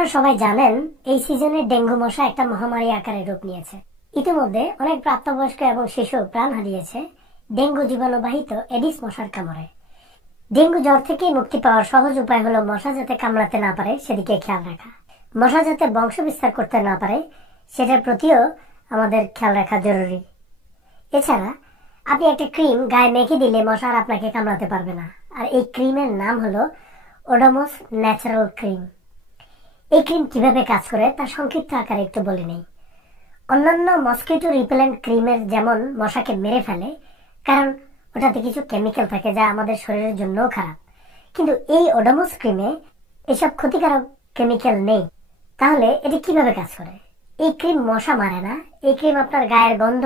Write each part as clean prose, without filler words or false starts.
আপনারা সবাই জানেন এই সিজনে ডেঙ্গু মশা একটা মহামারী আকারে রূপ নিয়েছে। ইতিমধ্যে অনেক প্রাপ্তবয়স্ক এবং শিশু প্রাণ হারিয়েছে ডেঙ্গু জীবাণুবাহিত এডিস মশার কামড়ে। ডেঙ্গু জ্বর থেকে মুক্তি পাওয়ার সহজ উপায় হলো মশা যাতে কামড়াতে না পারে সেদিকে খেয়াল রাখা। মশা যাতে বংশ বিস্তার করতে না পারে সেটার প্রতিও আমাদের খেয়াল রাখা জরুরি। এছাড়া আপনি একটা ক্রিম গায়ে মেখে দিলে মশা আর আপনাকে কামড়াতে পারবে না। আর এই ক্রিমের নাম হলো ওডোমস ন্যাচারাল ক্রিম। এই ক্রিম কিভাবে কাজ করে তার সংক্ষিপ্ত আকারে একটু বলে নেই। অন্যান্য মসকিটো রিপেলেন্ট ক্রিমের যেমন মশাকে মেরে ফেলে, কারণ ওটাতে কিছু কেমিক্যাল থাকে যা আমাদের শরীরের জন্যও খারাপ, কিন্তু এই ওডোমস ক্রিমে এসব ক্ষতিকারক কেমিক্যাল নেই। তাহলে এটি কিভাবে কাজ করে? এই ক্রিম মশা মারে না। এই ক্রিম আপনার গায়ের গন্ধ,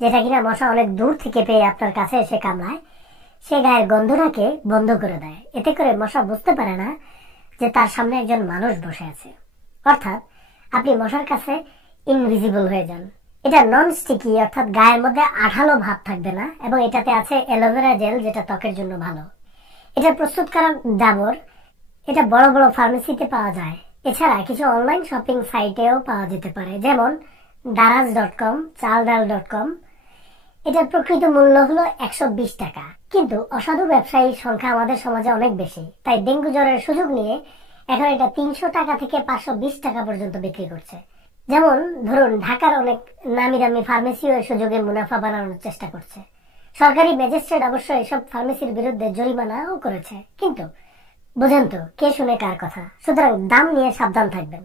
যেটা কিনা মশা অনেক দূর থেকে পেয়ে আপনার কাছে এসে কামড়ায়, সে গায়ের গন্ধটাকে বন্ধ করে দেয়। এতে করে মশা বুঝতে পারে না যে তার সামনে একজন মানুষ বসে আছে। অর্থাৎ আপনি মশার কাছে ইনভিজিবল হয়ে যান। এটা নন স্টিকি, অর্থাৎ গায়ের মধ্যে আঠালো ভাব থাকবে না, এবং এটাতে আছে অ্যালোভেরা জেল, যেটা ত্বকের জন্য ভালো। এটা প্রস্তুতকারক ডাবর। এটা বড় বড় ফার্মেসিতে পাওয়া যায়। এছাড়া কিছু অনলাইন শপিং সাইটেও পাওয়া যেতে পারে, যেমন daraz.com, chaldaal.com। এটার প্রকৃত মূল্য হলো 120 টাকা, কিন্তু অসাধু ব্যবসায়ীর সংখ্যা আমাদের সমাজে অনেক বেশি, তাই ডেঙ্গু জ্বরের সুযোগ নিয়ে এখন এটা 300 টাকা থেকে 520 টাকা পর্যন্ত বিক্রি করছে। যেমন ধরুন, ঢাকার অনেক নামি দামি ফার্মেসিও এই সুযোগে মুনাফা বানানোর চেষ্টা করছে। সরকারি ম্যাজিস্ট্রেট অবশ্য এসব ফার্মেসির বিরুদ্ধে জরিমানাও করেছে, কিন্তু বোঝেন তো কে শুনে কার কথা। সুতরাং দাম নিয়ে সাবধান থাকবেন।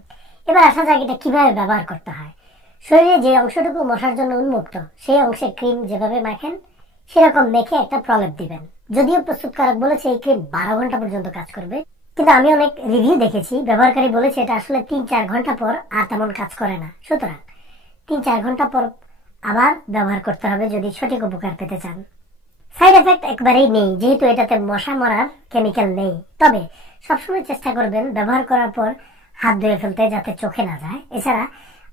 এবার আসা যাক এটা কিভাবে ব্যবহার করতে হয়। শরীরে যে অংশটুকু মশার জন্য উন্মুক্ত, সেই অংশে ক্রিম যেভাবে মাখেন সেরকম মেখে একটা প্রলেপ দিবেন। যদিও প্রস্তুতকারক বলেছে এই ক্রিম 12 ঘন্টা পর্যন্ত কাজ করবে, কিন্তু আমি অনেক রিভিউ দেখেছি, ব্যবহারকারী বলেছে এটা আসলে 3-4 ঘন্টা পর আর তেমন কাজ করে না। সুতরাং 3-4 ঘন্টা পর আবার ব্যবহার করতে হবে যদি সঠিক উপকার পেতে চান। সাইড এফেক্ট একবারেই নেই, যেহেতু এটাতে মশা মরার কেমিক্যাল নেই। তবে সবসময় চেষ্টা করবেন ব্যবহার করার পর হাত ধুয়ে ফেলতে, যাতে চোখে না যায়। এছাড়া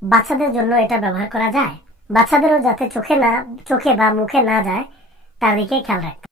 বাচ্চাদের জন্য এটা ব্যবহার করা যায়। বাচ্চাদেরও যাতে চোখে বা মুখে না যায় তার দিকে খেয়াল রাখতে